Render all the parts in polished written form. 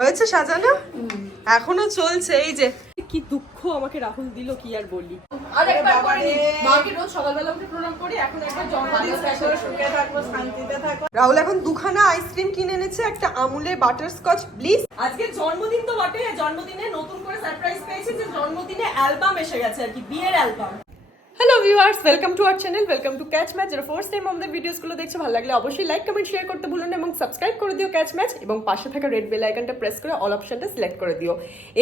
হয়েছে সাজানো, এখনো চলছে। এই যে কি দুঃখ আমাকে রাহুল দিল, কি আর বলি। রাহুল এখন দুখানা আইসক্রিম কিনে এনেছে, একটা আমুলের বাটারস্কচ ব্লিস। আজকে জন্মদিন তো বটে, জন্মদিনে নতুন করে সারপ্রাইজ পেয়েছি যে জন্মদিনে অ্যালবাম এসে গেছে, আর কি বিয়ের album. Hello viewers, welcome to our channel, welcome to catch match. যারা ফার্স্ট টাইম আমাদের ভিডিওসগুলো দেখছো, ভালো লাগলে অবশ্যই লাইক কমেন্ট শেয়ার করতে ভুলো না এবং সাবস্ক্রাইব করে দিও ক্যাচ ম্যাচ, এবং পাশে থাকা রেড বেল আইকনটা প্রেস করে অল অপশনটা সিলেক্ট করে দিও।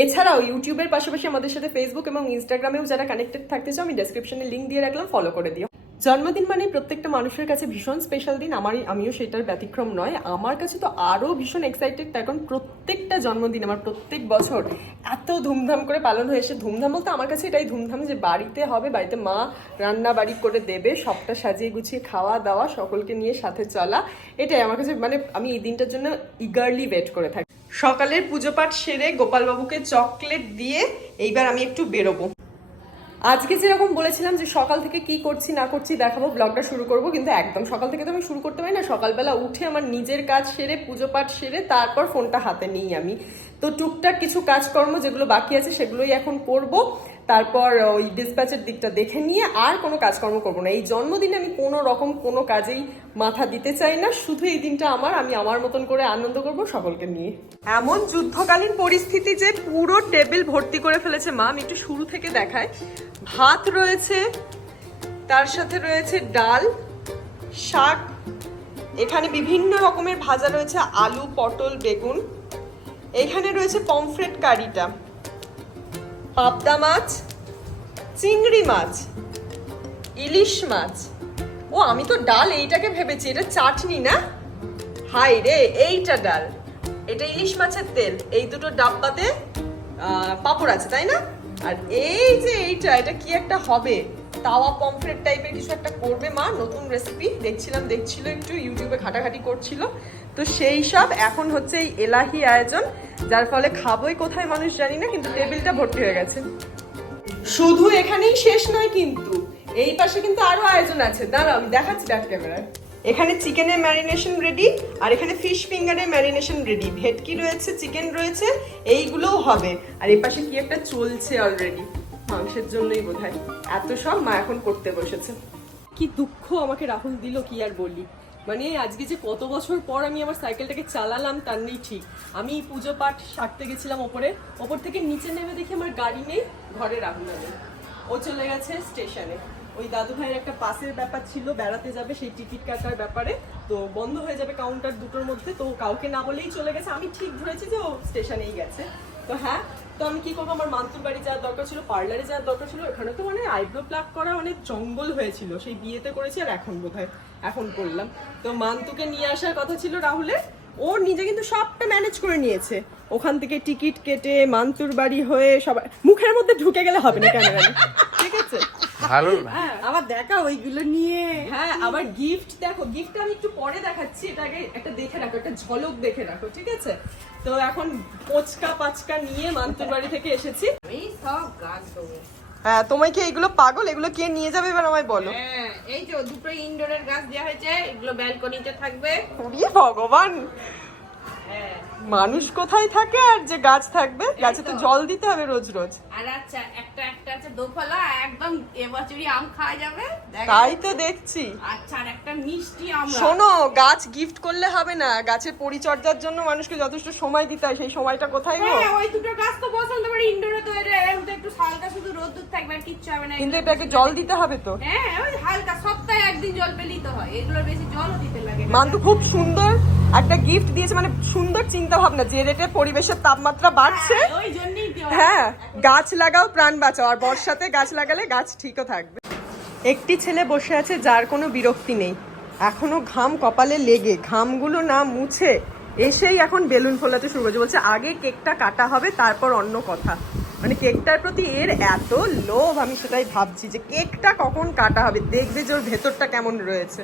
এছাড়াও ইউটিউবের পাশাপাশি আমাদের সাথে ফেসবুক এবং ইনস্টাগ্রামেও যারা কানেক্টেড থাকতে চাও, আমি ডেসক্রিপশনে লিঙ্ক দিয়ে রাখলাম, ফলো করে দিও। জন্মদিন মানে প্রত্যেকটা মানুষের কাছে ভীষণ স্পেশাল দিন, আমিও সেটার ব্যতিক্রম নয়। আমার কাছে তো আরও ভীষণ এক্সাইটেড, তার কারণ প্রত্যেকটা জন্মদিন আমার প্রত্যেক বছর এত ধুমধাম করে পালন হয়েছে। ধুমধাম বলতে আমার কাছে এটাই ধুমধাম যে বাড়িতে হবে, বাড়িতে মা রান্না বাড়ি করে দেবে, সবটা সাজিয়ে গুছিয়ে খাওয়া দাওয়া, সকলকে নিয়ে সাথে চলা, এটাই আমার কাছে, মানে আমি এই দিনটার জন্য ইগারলি ওয়েট করে থাকি। সকালের পুজো পাঠ সেরে গোপালবাবুকে চকলেট দিয়ে এইবার আমি একটু বেরোবো। আজকে যেরকম বলেছিলাম যে সকাল থেকে কি করছি না করছি দেখাবো, ব্লগটা শুরু করব, কিন্তু একদম সকাল থেকে তো আমি শুরু করতে পারি না। সকালবেলা উঠে আমার নিজের কাজ সেরে, পুজো পাঠ সেরে, তারপর ফোনটা হাতে নিই আমি। তো টুকটাক কিছু কাজকর্ম যেগুলো বাকি আছে সেগুলোই এখন করব। তারপর ওই ডিসপ্যাচের দিকটা দেখে নিয়ে আর কোনো কাজকর্ম করবো না। এই জন্মদিনে আমি কোনো রকম কোনো কাজেই মাথা দিতে চাই না, শুধু এই দিনটা আমি আমার মতন করে আনন্দ করব সকলকে নিয়ে। এমন যুদ্ধকালীন পরিস্থিতি যে পুরো টেবিল ভর্তি করে ফেলেছে মা। আমি একটু শুরু থেকে দেখাই। ভাত রয়েছে, তার সাথে রয়েছে ডাল, শাক, এখানে বিভিন্ন রকমের ভাজা রয়েছে, আলু, পটল, বেগুন, এখানে রয়েছে পমফ্রেট কারিটা, পাবদা মাছ, চিংড়ি মাছ, ইলিশ মাছ। ও আমি তো ডাল এইটাকে ভেবেছি, এটা চাটনি না? হাই রে, এইটা ডাল, এটা ইলিশ মাছের তেল, এই দুটো ডাব্বাতে পাঁপড় আছে, তাই না? আর এই যে এটা কি একটা হবে, তাওয়া পমফ্রেট টাইপের কিছু একটা করবে মা, নতুন রেসিপি দেখছিল একটু ইউটিউবে ঘাটাঘাটি করছিল, তো সেই সব এখন হচ্ছে এই এলাহি আয়োজন, যার ফলে খাবোই কোথায় মানুষ জানি না, কিন্তু টেবিলটা ভর্তি হয়ে গেছে। শুধু এখানেই শেষ নয় কিন্তু, এই পাশে কিন্তু আরো আয়োজন আছে, দাঁড়াও আমি দেখাচ্ছি ব্যাক ক্যামেরায়। এখানে চিকেনের ম্যারিনেশন রেডি, আর এখানে ফিশ ফিঙ্গারের ম্যারিনেশন রেডি, ভেটকি রয়েছে, চিকেন রয়েছে, এইগুলোও হবে। আর এই পাশে কি একটা চলছে অলরেডি, মাংসের জন্যই বোধহয় এত সব মা এখন করতে বসেছে। কি দুঃখ আমাকে রাহুল দিল, কি আর বলি। মানে আজকে যে কত বছর পর আমি আমার সাইকেলটাকে চালালাম তার নেই ঠিক। আমি পুজো পাঠ সারতে গেছিলাম ওপর থেকে নিচে নেমে দেখি আমার গাড়ি নেই, ঘরে রাহুল নেই, ও চলে গেছে স্টেশনে। ওই দাদু ভাইয়ের একটা পাসের ব্যাপার ছিল, বেড়াতে যাবে, সেই টিকিট কাটার ব্যাপারে, তো বন্ধ হয়ে যাবে কাউন্টার দুটোর মধ্যে, তো কাউকে না বলেই চলে গেছে। আমি ঠিক ধরেছি যে ও স্টেশনেই গেছে। তো হ্যাঁ, তো আমি কি করবো, আমার মান্তুর বাড়ি যাওয়ার দরকার ছিল, পার্লারে যাওয়ার দরকার ছিল, এখানে তো মানে আইব্রো প্লাক করা অনেক জঙ্গল হয়েছিল, সেই বিয়েতে করেছি, আর এখন করলাম। তো মান্তুকে নিয়ে আসার কথা ছিল রাহুলের, ও নিজে কিন্তু সবটা ম্যানেজ করে নিয়েছে। ওখান থেকে টিকিট কেটে মান্তুর বাড়ি হয়ে সবাই, মুখের মধ্যে ঢুকে গেলে হবে না ক্যামেরা, ঠিক আছে? ভালো, হ্যাঁ আবার দেখা ওইগুলো নিয়ে, হ্যাঁ আবার গিফট দেখো, গিফটটা আমি একটু পরে দেখাচ্ছি, এটা আগে একটা দেখে রাখো, একটা ঝলক দেখে রাখো, ঠিক আছে? তো এখন পাঁচকা নিয়ে মান্তুর বাড়ি থেকে এসেছি। এই সব গাছ দেবো। হ্যাঁ, তোমায় কি এগুলো পাগল, এগুলো কে নিয়ে যাবে এবার আমায় বলো। হ্যাঁ, এই যে দুটো ইনডোরের গাছ দেওয়া হয়েছে, এগুলো ব্যালকনিতে থাকবে। ওরে ভগবান, হ্যাঁ মানুষ কোথায় থাকে আর যে গাছ থাকবে, গাছে তো জল দিতে হবে রোজ রোজ। আর আচ্ছা একটা আছে দোফলা, একদম এবছরই আম খাওয়া যাবে, তাই তো দেখছি। আচ্ছা আর একটা মিষ্টি আম। শোনো, গাছ গিফট করলে হবে না, গাছের পরিচর্যার জন্য মানুষকে যথেষ্ট সময় দিতে হয়, সেই সময়টা কোথায় গো? হ্যাঁ, ওই দুটো গাছ তো বসন্ত বাড়ি ইনডোরে, তো এর মধ্যে একটু হালকা শুধু রোদ্দুর থাকবে, আর কিচ্ছু হবে না। কিন্তু এটাকে জল দিতে হবে তো। হ্যাঁ, ওই হালকা সপ্তাহে একদিন জল পেলেই তো হয়, এগুলোর বেশি জলও দিতে লাগে না। মান্তু খুব সুন্দর একটা গিফট দিয়েছে, মানে সুন্দর চিন্তা ভাবনা, যে রেটে পরিবেশের তাপমাত্রা বাড়ছে, ওই জন্যই তো। হ্যাঁ গাছ লাগাও প্রাণ বাঁচাও, আর বর্ষাতে গাছ লাগালে গাছ ঠিকও থাকবে। একটি ছেলে বসে আছে যার কোনো বিরক্তি নেই, এখনো ঘাম কপালে লেগে, ঘামগুলো না মুছে এসেই এখন বেলুন ফোলাতে শুরু করেছে। বলছে আগে কেকটা কাটা হবে, তারপর অন্য কথা। মানে কেকটার প্রতি এর এত লোভ, আমি সেটাই ভাবছি যে কেকটা কখন কাটা হবে, দেখবে যে ওর ভেতরটা কেমন রয়েছে,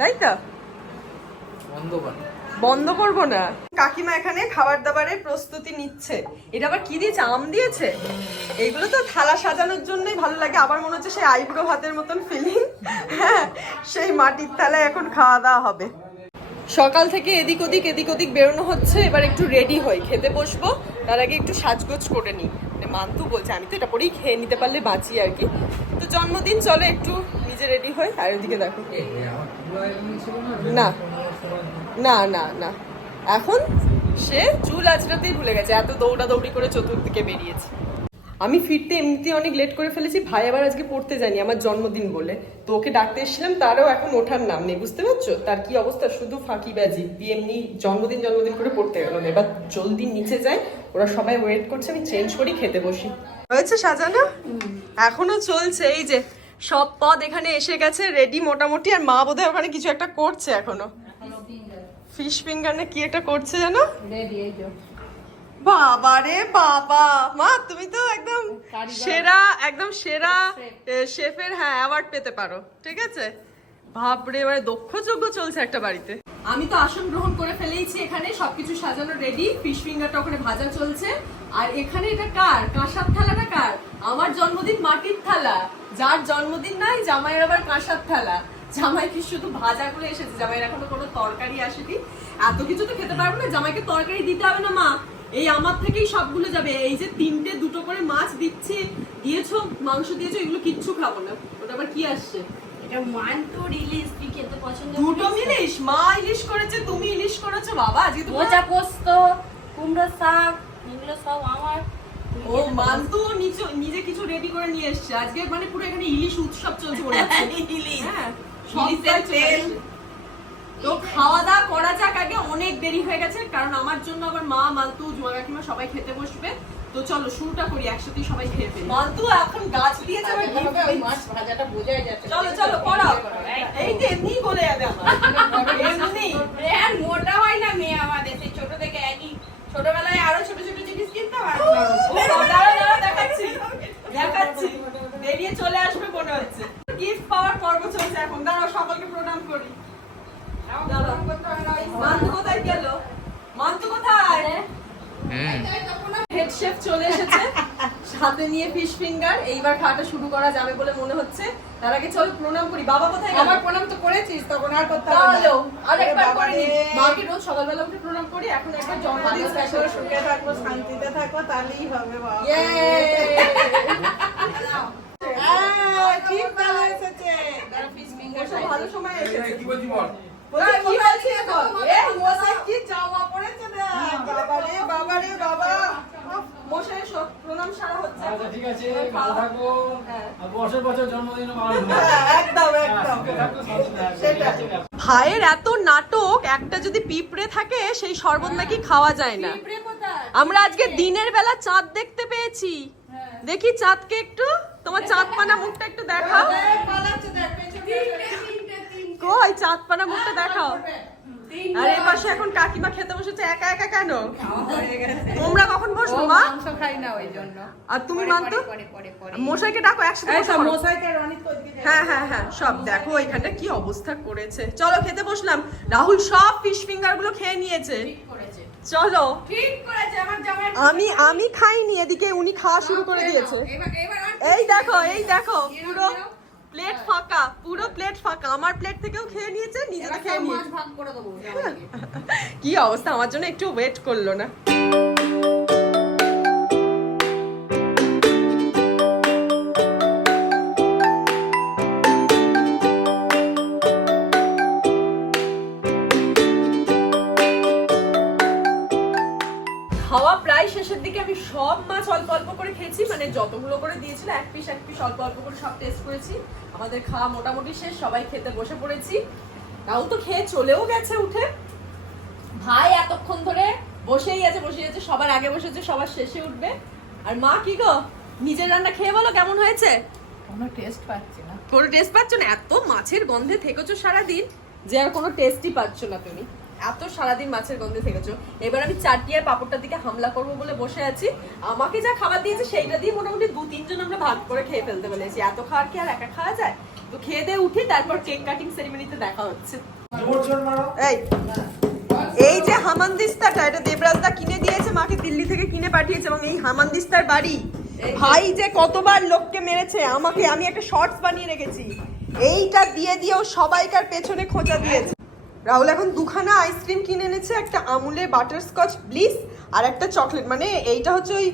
তাই তো? বন্ধ করবো না। কাকিমা এখানে খাবার দাবারের প্রস্তুতি নিচ্ছে। এটা আবার কি দিয়েছে, আম দিয়েছে। এইগুলো তো থালা সাজানোর জন্যই ভালো লাগে, আবার মনে হচ্ছে সেই আইব্রো ভাতের মতন ফিলিং। হ্যাঁ, সেই মাটির থালায় এখন খাওয়া দাওয়া হবে। সকাল থেকে এদিক ওদিক বেরোনো হচ্ছে, এবার একটু রেডি হই, খেতে বসবো। তার আগে একটু সাজগোজ করে নিই। মানে মান্তু বলছে আমি তো এটা পরেই খেয়ে নিতে পারলে বাঁচি আর কি। তো জন্মদিন, চলো একটু নিজে রেডি হই। আর ওদিকে দেখো, না না না না, এখন সে চুল আঁচড়াতেই ভুলে গেছে, এত দৌড়াদৌড়ি করে চতুর্দিকে বেরিয়েছে। আমি ফিরতে এমনিতে অনেক লেট করে ফেলেছি। ভাই আবার আজকে পড়তে যায়নি আমার জন্মদিন বলে, তো ওকে ডাকতে এসেছিলাম, তারও এখন ওঠার নাম নেই। বুঝতে পারছো তার কি অবস্থা, শুধু ফাঁকিবাজি দিয়ে এমনি জন্মদিন করে পড়তে গেল না। এবার জলদি নিচে যায়, ওরা সবাই ওয়েট করছে, আমি চেঞ্জ করি, খেতে বসি। হয়েছে সাজানো, এখনো চলছে। এই যে সব পদ এখানে এসে গেছে রেডি মোটামুটি। আর মা বোধহয় ওখানে কিছু একটা করছে এখনো, ফিশ ফিঙ্গার না কি একটা করছে জানো। বাবা রে বাবা, মা তুমি তো একদম সেরা শেফের অ্যাওয়ার্ড পেতে পারো। ঠিক আছে, বাপরে, এবারে দক্ষ যজ্ঞ চলছে একটা বাড়িতে। আমি তো আসন গ্রহণ করে ফেলেইছি, এখানে সবকিছু সাজানো রেডি, ফিশ ফিঙ্গারটা ওখানে ভাজা চলছে। আর এখানে এটা কার, কাঁসার থালাটা কার? আমার জন্মদিন মাটির থালা, যার জন্মদিন নাই জামাইয়ের আবার কাঁসার থালা। জামাই কি শুধু ভাজাগুলো এসেছে, জামাইয়ের এখনো কোনো তরকারি আসেনি। এত কিছু তো খেতে পারবো না, জামাইকে তরকারি দিতে হবে না মা, এই আমার থেকেই সবগুলো যাবে। এই যে 3টে 2টো করে মাছ দিচ্ছি, দিয়েছো মাংস দিয়েছো, এগুলো কিচ্ছু খাবো না। ওটা আবার কি আসছে? এটা মান্টুর ইলিশ, তুই খেতে পছন্দ করিস? দুটো ইলিশ, মা ইলিশ করেছে, তুমি ইলিশ করেছো। বাবা আজকে তো মোচা পোস্ত, কুমড়ো শাক, এগুলো সব আমার। ও মান্তু নিজে কিছু রেডি করে নিয়ে এসেছে আজকে, মানে পুরো এখানে ইলিশ উৎসব চলছে মনে হচ্ছে। ইলিশ, হ্যাঁ, সবটাই তেল। তো খাওয়া দাওয়া করা যাক আগে, অনেক দেরি হয়ে গেছে, কারণ আমার জন্য আবার মা, মান্তু, জুমা কাকিমা সবাই খেতে বসবে। তো চলো শুরুটা করি, একসাথে সবাই খেয়ে ফেলি। মান্তু এখন গাছ দিয়ে যাবে, মাছ ভাজাটা বোঝাই যাচ্ছে। চলো চলো পড়াও, এই তো এমনি গলে যাবে আমার এমনি। আর মোটা হয় না মেয়ে আমাদের, সেই ছোট থেকে একই, ছোটবেলায় আরো ছোট ছোট জিনিস কিনতাম। দেখাচ্ছি বেরিয়ে চলে আসবে মনে হচ্ছে। গিফট পাওয়ার পর্ব চলছে এখন, দাঁড়াও সকলকে প্রণাম করি। মান্তু কোথায় গেল? মান্তু কোথায়? হেড শেফ চলে এসেছে সাথে নিয়ে ফিশ ফিঙ্গার। এইবার খাওয়াটা শুরু করা যাবে বলে মনে হচ্ছে। তার আগে চল প্রণাম করি। বাবা কোথায় গেল? আমার প্রণাম তো করেছিস, তখন আর করতে হবে না। আরেকবার করে নি। মাকে রোজ সকালবেলা উঠে প্রণাম করি, এখন একবার জন্মদিন স্পেশাল। সুখে থাকো, শান্তিতে থাকো, তাহলেই হবে বাবা। ঠিক ভালো এসেছে। ভালো সময় এসেছে। কি বলছি বল? কি বলছি এখন? এই মশাই কি জামা পরেছে দেখ। বাবা রে বাবা রে বাবা। মশাই সব প্রণাম সারা হচ্ছে। আচ্ছা ঠিক আছে, ভালো থাকো। আর বছর বছর জন্মদিন পালন করো। একদম একদম। সেটা। ভাইয়ের এত নাটক, একটা যদি পিঁপড়ে থাকে সেই শরবত নাকি খাওয়া যায় না। আমরা আজকে দিনের বেলা চাঁদ দেখতে পেয়েছি। দেখি চাঁদকে একটু, তোমার চাঁদপানা মুখটা একটু দেখাও। পালাচ্ছে দেখ পেছনে। কই চাঁদপানা মুখটা দেখাও। আর এই পাশে এখন কাকিমা খেতে বসেছে একা একা কেন? তোমরা কখন বসবো মা? মাংস খাই না ওই জন্য। আর তুমি মানতো? মশাইকে ডাকো একসাথে বসো। মশাইকে রনিত করে দিকে। হ্যাঁ সব দেখো এখানটা কি অবস্থা করেছে। চলো খেতে বসলাম। রাহুল সব ফিশ ফিঙ্গার গুলো খেয়ে নিয়েছে। চলো। ঠিক করেছে আমার জামাই। আমি খাইনি, এদিকে উনি খাওয়া শুরু করে দিয়েছে। এই দেখো পুরো প্লেট ফাঁকা। আমার প্লেট থেকেও খেয়ে নিয়েছে, নিজেটা খেয়ে নিয়েছে। ভাগ করে দেবো। কি অবস্থা, আমার জন্য একটু ওয়েট করলো না। খাওয়া প্রায় শেষের দিকে। আমি সব মাছ অল্প অল্প করে খেয়েছি, মানে যতগুলো করে দিয়েছিল এক পিস অল্প অল্প করে সব টেস্ট করেছি। আমাদের খাওয়া মোটামুটি শেষ, সবাই খেতে বসে পড়েছি। রাহুল তো খেয়ে চলেও গেছে উঠে। ভাই এতক্ষণ ধরে বসেই আছে, সবার আগে বসেছে, সবার শেষে উঠবে। আর মা কি গো, নিজের রান্না খেয়ে বলো কেমন হয়েছে? কোনো টেস্ট পাচ্ছি না। কোনো টেস্ট পাচ্ছ না? এত মাছের গন্ধে থেকেছো সারাদিন যে আর কোনো টেস্টই পাচ্ছ না তুমি। এত সারাদিন মাছের গন্ধে থেকেছো। এবার আমি চাটনি আর পাপড়টার দিকে হামলা করবো বলে বসে আছি। আমাকে যা খাবার দিয়েছে সেইটা দিয়ে মোটামুটি 2-3 জন আমরা ভাগ করে খেয়ে ফেলতে পেরেছি। এত খাওয়ার কি আর একা খাওয়া যায়? তো খেয়ে দিয়ে উঠি, তারপর কেক কাটিং সেরিমনিতে দেখা হচ্ছে। এই যে হামানদিস্তাটা, এটা দেবরাজদা কিনে দিয়েছে, মাকে দিল্লি থেকে কিনে পাঠিয়েছে। এবং এই হামানদিস্তার বাড়ি ভাই যে কতবার লোককে মেরেছে, আমি একটা শর্টস বানিয়ে রেখেছি। এইটা দিয়ে দিয়েও সবাইকার পেছনে খোঁচা দিয়েছে। রাহুল এখন দুখানা আইসক্রিম কিনে এনেছে, একটা আমুলের বাটারস্কচ ব্লিস আর একটা চকলেট। মানে এইটা হচ্ছে ওই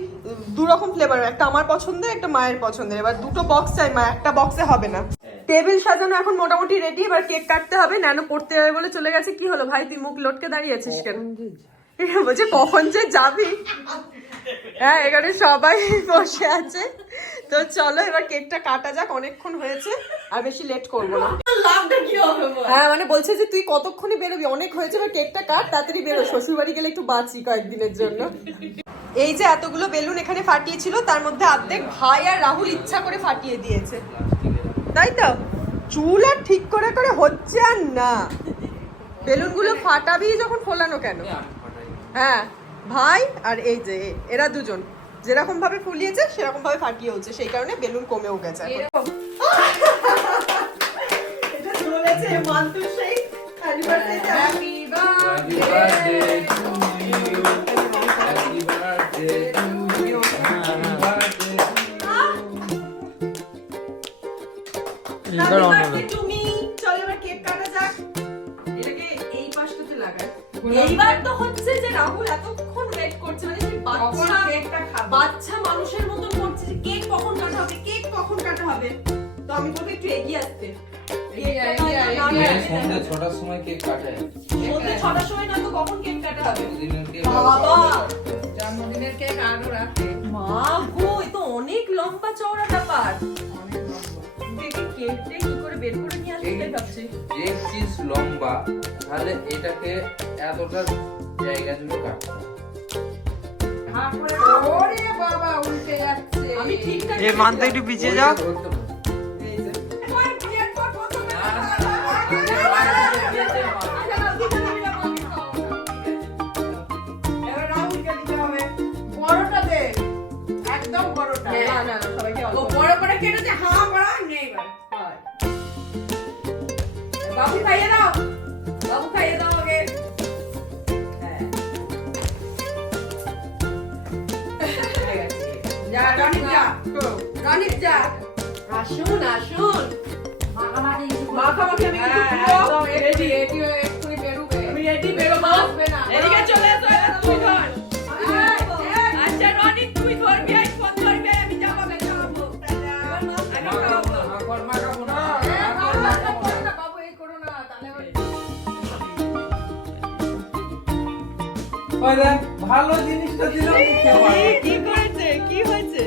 দু রকম ফ্লেভার, একটা আমার পছন্দের একটা মায়ের পছন্দের। এবার দুটো বক্স চাই মা, একটা বক্সে হবে না। টেবিল সাজানো এখন মোটামুটি রেডি, এবার কেক কাটতে হবে। ন্যানো পড়তে যাবে বলে চলে গেছে। কি হলো ভাই, তুই মুখ লটকে দাঁড়িয়ে আছিস কেন? বলছে কখন যে যাবি। হ্যাঁ, এখানে সবাই বসে আছে। তো চলো এবার কেকটা কাটা যাক, অনেকক্ষণ হয়েছে, আর বেশি লেট করবো না। লাভটা কি হবে বল? হ্যাঁ মানে বলছে যে তুই কতক্ষণে বেরোবি, অনেক হয়েছে, এবার কেকটা কাট, তাড়াতাড়ি বেরো, শ্বশুর বাড়ি গেলে একটু বাঁচি কয়েকদিনের জন্য। এই যে এতগুলো বেলুন এখানে ফাটিয়েছিল, তার মধ্যে অর্ধেক ভাই আর রাহুল ইচ্ছা করে ফাটিয়ে দিয়েছে, তাই তো? চুল আর ঠিক করে করে হচ্ছে আর না, বেলুনগুলো ফাটাবি যখন ফোলানো কেন? হ্যাঁ ভাই আর এই যে এরা দুজন যেরকম ভাবে ফুলিয়েছে সেরকম ভাবে ফাটিয়েছে, সেই কারণে বেলুন কমেও গেছে। এরকম এটা চলেছে মান্তুর সেই অ্যানিভার্সারিতে। Happy Happy birthday birthday to you. Happy birthday to you. Happy birthday Happy birthday to me. চলো এবার কেক কাটা যাক। এটাকে এই পাশটাতে লাগাই। এইবার তো হচ্ছে যে রাহুল এতক্ষণ ওয়েট করছে, মানে তুই বাচ্চা কেকটা খাবো। বাচ্চা মানুষের মতন করছে যে কেক কখন কাটা হবে, কেক কখন কাটা হবে। তো আমি বলবো একটু এগিয়ে আসতে। এগিয়ে, কেকটা এগিয়ে, না এগিয়ে। কাটলে সন্ধ্যে 6টার সময় কেক কাটায়। সন্ধ্যে 6টার সময় না তো কখন কেক কাটা হবে? প্রতিদিনের কেক বাবা! জন্মদিনের কেক আরো রাখে মা গো, এ তো অনেক লম্বা চওড়া ব্যাপার। অনেক লম্বা। কেকটা কি করে বের করে নিয়ে আসবে তাই ভাবছি। যে চিজ লম্বা তাহলে এটাকে এতটা জায়গা জুড়ে কাটতে হবে। হা করে ওরে বাবা উল্টে যাচ্ছে। আমি ঠিকঠাক এ মানতে একটু পিছিয়ে যাও। ধরতে হবে। এই যে ওই বিয়ের পর প্রথমে না, না, না, এবার রাহুলকে দিতে হবে। বড়টা দে, একদম বড়টা। না না না, সবাইকে ও অল্প বড় করে কেটেছে, হা বড়া নেই এবার। হয়। বাবু খাইয়ে দাও, বাবু খাইয়ে দাও আগে। হ্যাঁ। হয়ে গেছে। যা রনিক যা, রনিক যা। আসুন আসুন। মাখামাখি আমি কিন্তু পুরো একদম ready, ready হয়ে এক্ষুনি বেরোবে। আমি রেডি, বেরো মা। আসবে না। এদিকে চলে এসো, এবার তুই ধর। আচ্ছা রনিক তুই ধরবি, আই ফোন ধরবি, আমি যাবো খাওয়াবো। এবার মা আগে মাখাবো খাওয়াবো। না, হাঁকর মাখাবো না। করো না বাবু, এই করো না, তাহলে আবার ওই দেখ, ভালো জিনিসটা দিলাম মুখে কি করেছে, কি হয়েছে?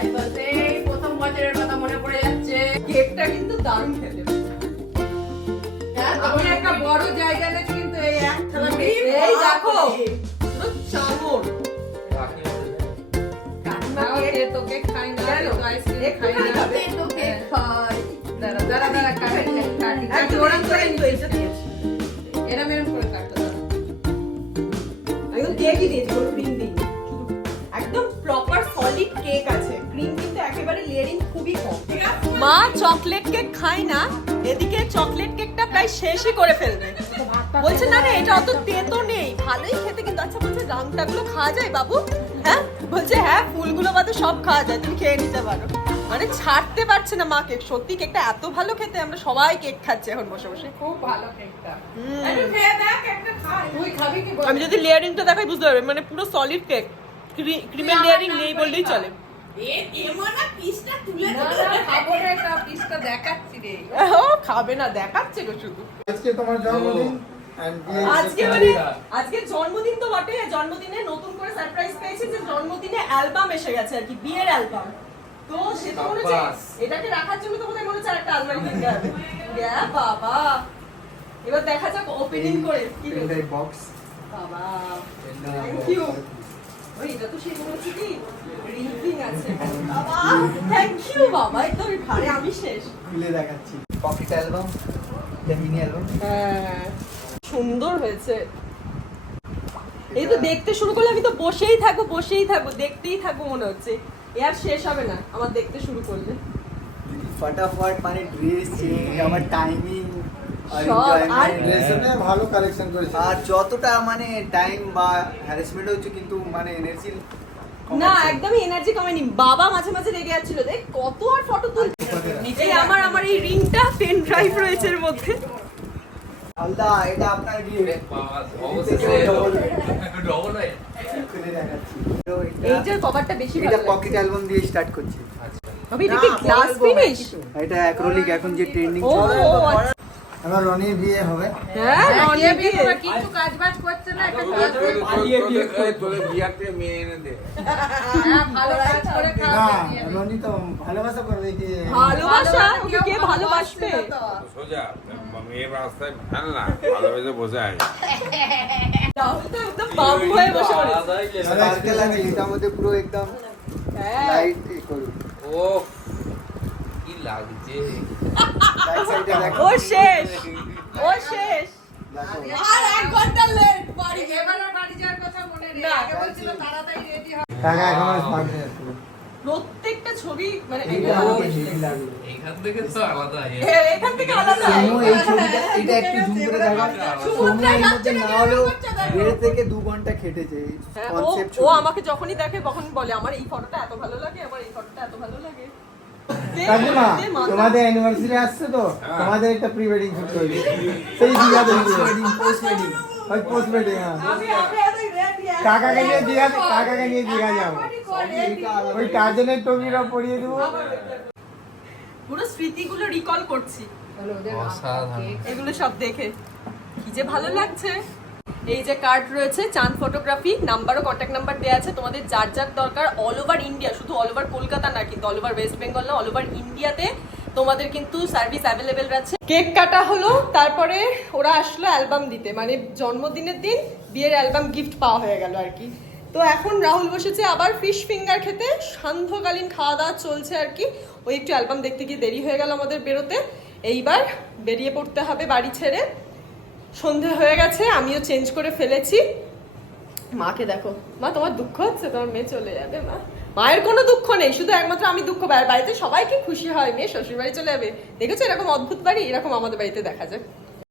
একবার এই প্রথম বছরের কথা মনে পড়ে যাচ্ছে। কেকটা কিন্তু দারুণ খেতে। আমি একটা বড় জায়গা নিয়ে কিন্তু এই এক থালা এই দেখো, পুরো চাঙড়। নাও দে তো কেক খাই না, কেন? দে তো আইসক্রিম খাই একটুখানি না। খাবে? দে তো কেক খাই। দাঁড়া দাঁড়া দাঁড়া কাটি কাটি একদম ওরম করে কিন্তু এইটা দিয়েছি। এরম এরম করে কাটতে দাঁড়া। একদম কেকই দিয়েছি, কোনো ক্রিম দিইনি। একদম প্রপার সলিড কেক আছে, ক্রিম কিন্তু একেবারে লেয়ারিং খুবই কম। মা চকলেট কেক খায় না, এদিকে চকলেট কেকটা প্রায় শেষই করে ফেলবে। বলছে না না এটা অত তেতো নেই, ভালোই খেতে কিন্তু। আচ্ছা বলছে রাংটাগুলো খাওয়া যায় বাবু? হ্যাঁ বলছে হ্যাঁ, ফুলগুলো বাদে সব খাওয়া যায়, তুমি খেয়ে নিতে পারো। মানে ছাড়তে পারছে না মা কেক। সত্যি কেকটা এত ভালো খেতে, আমরা সবাই কেক খাচ্ছি এখন বসে বসে। খুব ভালো কেকটা। হুম। একটু খেয়ে দেখ, একটা খাই। তুই খাবি কি বল? আমি যদি লেয়ারিংটা দেখাই বুঝতে পারবে, মানে পুরো সলিড কেক, ক্রিমের লেয়ারিং নেই বললেই চলে। এমন না পিসটা তুলে না না খাবো রে, তা পিসটা দেখাচ্ছি রে। ও খাবে না, দেখাচ্ছে গো শুধু। আজকে তোমার জন্মদিন and বিয়ে আজকে মানে আজকে জন্মদিন তো বটে, জন্মদিনে নতুন করে সারপ্রাইজ পেয়েছি যে জন্মদিনে অ্যালবাম এসে গেছে আর কি, বিয়ের অ্যালবাম। তো সে তো মনে হচ্ছে সাব্বাস। এটাকে রাখার জন্য তো বোধহয় মনে হচ্ছে একটা আলমারি কিনতে হবে। ইয়া বাবা, এবার দেখা যাক ওপেনিং করে কি হয়েছে। পেনড্রাইভ বক্স বাবা থ্যাংক ইউ। ওই এটা তো সেই মনে হচ্ছে কি রিং আছে। বাবা থ্যাংক ইউ বাবা, একদম ভারে আমি শেষ। খুলে দেখাচ্ছি। Pocket album, mini album. হ্যাঁ সুন্দর হয়েছে। এই তো দেখতে শুরু করলে আমি তো বসেই থাকবো দেখতেই থাকবো মনে হচ্ছে। এ আর শেষ হবে না আমার দেখতে শুরু করলে। ফটাফট মানে ড্রেস চেঞ্জ, আমার টাইমিং আর সব, আর এনজয়মেন্ট, ড্রেসে ভালো কালেকশন করেছে। আর যতটা মানে টাইম বা হ্যারাসমেন্ট হচ্ছে কিন্তু মানে এনার্জি না একদমই এনার্জি কমেনি। বাবা মাঝে মাঝে রেগে যাচ্ছিল, দেখ কত আর ফটো তুল। এই আমার এই রিংটা পেন ড্রাইভ রয়েছে এর মধ্যে। আলদা এটা আপনার বিয়ে বাবা, অবশেষে ডবল হয়। খুলে দেখাচ্ছি তো এইটার কভারটা বেশি ভালো এটা লাগে। পকেট অ্যালবাম দিয়ে স্টার্ট করছি। আচ্ছা, তবে এটা কি গ্লাস ফিনিশ? এটা অ্যাক্রিলিক এখন যে ট্রেন্ডিং ও চলে। আচ্ছা। আমার রনির বিয়ে হবে। হ্যাঁ রনির বিয়ে। কিছু কাজ বাজ করছে না, একটা কাজ তোদের বিয়াতে মেয়ে এনে দে। ভালো কাজ করে না খাওয়া। রনি তো ভালোবাসা করবে কি ভালোবাসা ওকে কে ভালোবাসবে? সোজা মেয়ের রাস্তায় ভ্যান না ভালোবেসে বোঝায়। রাহুল তো একদম বাবু হয়ে বসে পড়েছে। আজকে লাগে এটা মধ্যে পুরো একদম হ্যাঁ লাইট করুন। ও কি লাগছে। ব্যাক সাইডে দেখো। ও শেষ ও শেষ। আর 1 ঘন্টা লেট বাড়ি এবারে বাড়ি যাওয়ার কথা মনে নেই। না, আগে বলছিল তাড়াতাড়ি রেডি হ। টাকা এখনো স্মার্ট আছে। প্রত্যেকটা ছবি মানে এটা আমাকে হেভি লাগলো। এখান থেকে তো আলাদা এখান থেকে আলাদা। সোমু এই ছবিটা এটা একটু জুম করে দেখা। সোমু এর মধ্যে না হলেও 1.5 থেকে 2 ঘন্টা খেটেছে এই হ্যাঁ, কনসেপ্ট। ও আমাকে যখনই দেখে তখন বলে আমার এই ফটোটা এত ভালো লাগে, আমার এই ফটোটা এত ভালো লাগে। কাকিমা তোমাদের অ্যানিভার্সারি আসছে তো তোমাদের একটা প্রি ওয়েডিং শুট করবে সেই দিঘাতে ওয়েডিং পোস্ট ওয়েডিং ওই পোস্ট ওয়েডিং কাকাকে নিয়ে দিঘা যাবো ওই কাজনের টবিটা পরিয়ে দেবো পুরো স্মৃতিগুলো রিকল করছি অসাধারণ। এগুলো সব দেখে কি যে ভালো লাগছে। এই যে কার্ড রয়েছে চাঁদ ফটোগ্রাফি, নাম্বারও কন্ট্যাক্ট নাম্বার দেওয়া আছে। তোমাদের যার যার দরকার অল ওভার ইন্ডিয়া, শুধু অল ওভার কলকাতা না কিন্তু অল ওভার ওয়েস্ট বেঙ্গল না, অল ওভার ইন্ডিয়াতে তোমাদের কিন্তু সার্ভিস অ্যাভেলেবেল আছে। কেক কাটা হলো, তারপরে ওরা আসলো অ্যালবাম দিতে, মানে জন্মদিনের দিন বিয়ের অ্যালবাম গিফট পাওয়া হয়ে গেল আর কি। তো এখন রাহুল বসেছে আবার ফিশ ফিঙ্গার খেতে, সান্ধ্যকালীন খাওয়া দাওয়া চলছে আর কি। ওই একটু অ্যালবাম দেখতে গিয়ে দেরি হয়ে গেল আমাদের বেরোতে। এইবার বেরিয়ে পড়তে হবে বাড়ি ছেড়ে। সন্ধে হয়ে গেছে, আমিও চেঞ্জ করে ফেলেছি। মাকে দেখো, মা তোমার দুঃখ হচ্ছে তোমার মেয়ে চলে যাবে? মা মায়ের কোনো দুঃখ নেই, শুধু একমাত্র আমি দুঃখ পাই। বাড়িতে সবাই কি খুশি হয় মেয়ে শ্বশুর বাড়ি চলে যাবে। দেখেছো এরকম অদ্ভুত বাড়ি, এরকম আমাদের বাড়িতে দেখা যায়।